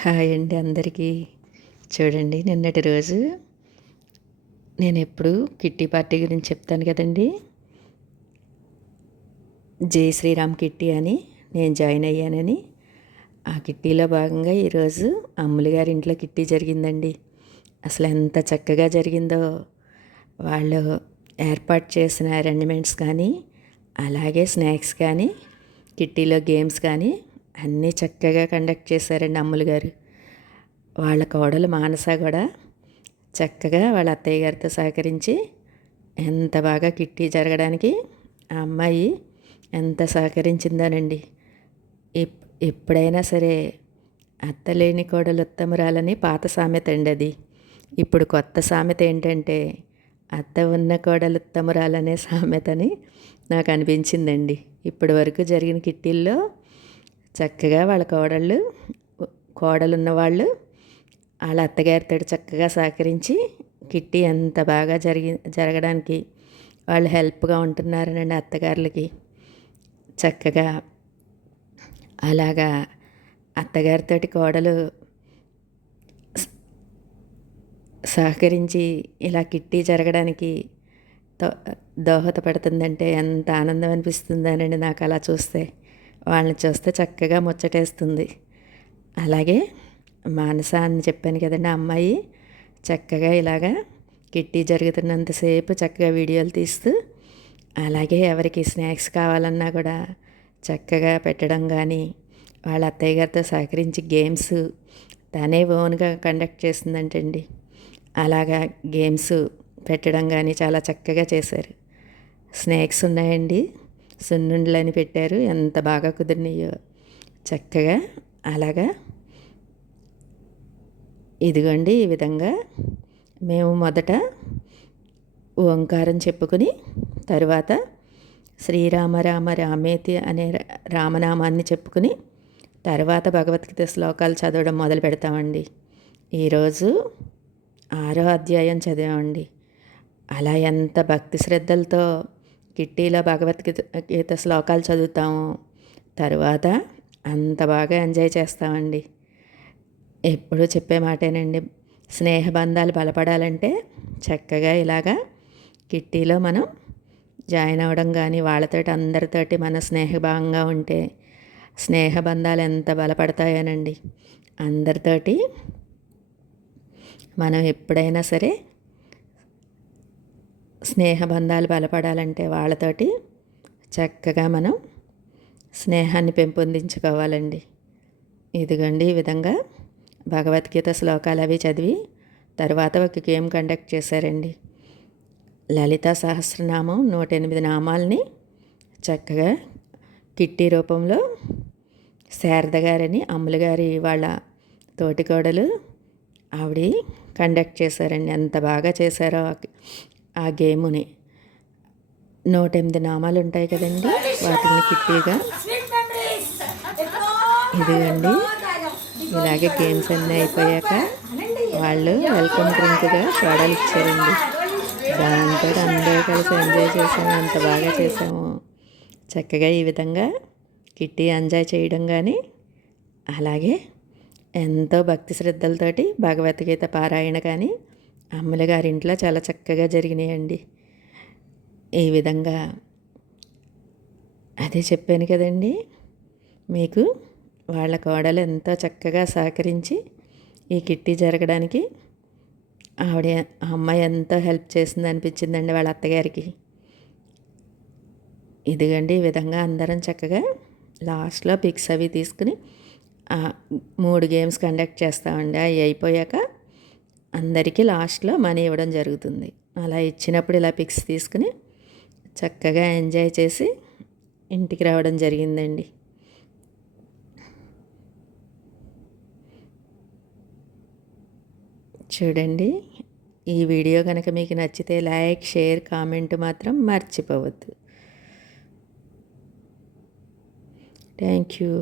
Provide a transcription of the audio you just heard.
Hi అండి అందరికీ. చూడండి నిన్నటి రోజు నేను ఎప్పుడు కిట్టి పార్టీ గురించి చెప్తాను కదండి. జై శ్రీరామ్ కిట్టి అని నేను జాయిన్ అయ్యానని. ఆ కిట్టీలో భాగంగా ఈరోజు అమ్ములు గారి ఇంట్లో కిట్టి జరిగిందండి. అసలు ఎంత చక్కగా జరిగిందో. వాళ్ళు ఏర్పాటు చేసిన అరేంజ్మెంట్స్ కానీ అలాగే స్నాక్స్ కానీ కిట్టీలో గేమ్స్ కానీ అన్నీ చక్కగా కండక్ట్ చేశారండి అమ్ములు గారు. వాళ్ళ కోడలు మానస కూడా చక్కగా వాళ్ళ అత్తయ్య గారితో సహకరించి ఎంత బాగా కిట్టి జరగడానికి ఆ అమ్మాయి ఎంత సహకరించిందోనండి. ఎప్పుడైనా సరే అత్త లేని కోడలు ఉత్తమరాలని పాత సామెత అండి అది. ఇప్పుడు కొత్త సామెత ఏంటంటే అత్త ఉన్న కోడలు ఉత్తమరాలనే సామెతని నాకు అనిపించిందండి. ఇప్పటి వరకు జరిగిన కిట్టీల్లో చక్కగా వాళ్ళ కోడళ్ళు కోడలు ఉన్నవాళ్ళు వాళ్ళ అత్తగారితో చక్కగా సహకరించి కిట్టి ఎంత బాగా జరిగి జరగడానికి వాళ్ళు హెల్ప్గా ఉంటున్నారనండి అత్తగారులకి. చక్కగా అలాగా అత్తగారితోటి కోడలు సహకరించి ఇలా కిట్టి జరగడానికి దోహదపడుతుందంటే ఎంత ఆనందం అనిపిస్తుందనండి నాకు అలా చూస్తే. వాళ్ళని చూస్తే చక్కగా ముచ్చటేస్తుంది. అలాగే మానస అని చెప్పాను కదండి అమ్మాయి చక్కగా ఇలాగా కిట్టి జరుగుతున్నంతసేపు చక్కగా వీడియోలు తీస్తూ అలాగే ఎవరికి స్నాక్స్ కావాలన్నా కూడా చక్కగా పెట్టడం కానీ వాళ్ళ అత్తయ్య గారితో సహకరించి గేమ్స్ తనే ఓన్గా కండక్ట్ చేస్తుందంటండి. అలాగా గేమ్స్ పెట్టడం కానీ చాలా చక్కగా చేశారు. స్నాక్స్ ఉన్నాయండి. సున్నుండలని పెట్టారు. ఎంత బాగా కుదిరినాయో. చక్కగా అలాగా ఇదిగోండి ఈ విధంగా మేము మొదట ఓంకారం చెప్పుకుని తరువాత శ్రీరామ రామ రామేతి అనే రామనామాన్ని చెప్పుకుని తర్వాత భగవద్గీత శ్లోకాలు చదవడం మొదలు పెడతామండి. ఈరోజు ఆరో అధ్యాయం చదివామండి. అలా ఎంత భక్తి శ్రద్ధలతో కిట్టీలో భగవద్గీత గీత శ్లోకాలు చదువుతాము తరువాత అంత బాగా ఎంజాయ్ చేస్తామండి. ఎప్పుడు చెప్పే మాటేనండి స్నేహబంధాలు బలపడాలంటే చక్కగా ఇలాగా కిట్టీలో మనం జాయిన్ అవ్వడం కానీ వాళ్ళతోటి అందరితోటి మన స్నేహభావంగా ఉంటే స్నేహబంధాలు ఎంత బలపడతాయోనండి. అందరితోటి మనం ఎప్పుడైనా సరే స్నేహబంధాలు బలపడాలంటే వాళ్ళతోటి చక్కగా మనం స్నేహాన్ని పెంపొందించుకోవాలండి. ఇదిగండి ఈ విధంగా భగవద్గీత శ్లోకాలు అవి చదివి తర్వాత ఒక గేమ్ కండక్ట్ చేశారండి. లలిత సహస్రనామం నూట ఎనిమిది నామాల్ని చక్కగా కిట్టి రూపంలో శారద గారని అమ్ములు గారి వాళ్ళ తోటికోడలు ఆవిడ కండక్ట్ చేశారండి. ఎంత బాగా చేశారో ఆ గేముని. నూట ఎనిమిది నామాలు ఉంటాయి కదండి. వాటిని కిట్టిగా. ఇదిగండి ఇలాగే గేమ్స్ అన్నీ అయిపోయాక వాళ్ళు వెల్కమ్ డ్రింక్గా సోడాలు ఇచ్చారండి. దాంతో అందరూ కలిసి ఎంజాయ్ చేసాము అంత బాగా చేసాము చక్కగా ఈ విధంగా కిట్టి ఎంజాయ్ చేయడం కానీ అలాగే ఎంతో భక్తి శ్రద్ధలతోటి భగవద్గీత పారాయణ కానీ అమ్మల గారింట్లో చాలా చక్కగా జరిగినాయండి. ఈ విధంగా అదే చెప్పాను కదండి. మీకు వాళ్ళ కోడలు ఎంతో చక్కగా సహకరించి ఈ కిట్టి జరగడానికి ఆవిడ అమ్మాయి ఎంతో హెల్ప్ చేసింది అనిపించిందండి వాళ్ళ అత్తగారికి. ఇదిగండి ఈ విధంగా అందరం చక్కగా లాస్ట్లో పిక్స్ అవి తీసుకుని మూడు గేమ్స్ కండక్ట్ చేస్తామండి. అవి అయిపోయాక అందరికీ లాస్ట్లో మనీ ఇవ్వడం జరుగుతుంది. అలా ఇచ్చినప్పుడు ఇలా పిక్స్ తీసుకుని చక్కగా ఎంజాయ్ చేసి ఇంటికి రావడం జరిగిందండి. చూడండి ఈ వీడియో కనుక మీకు నచ్చితే లైక్ షేర్ కామెంట్ మాత్రం మర్చిపోవద్దు. Thank you.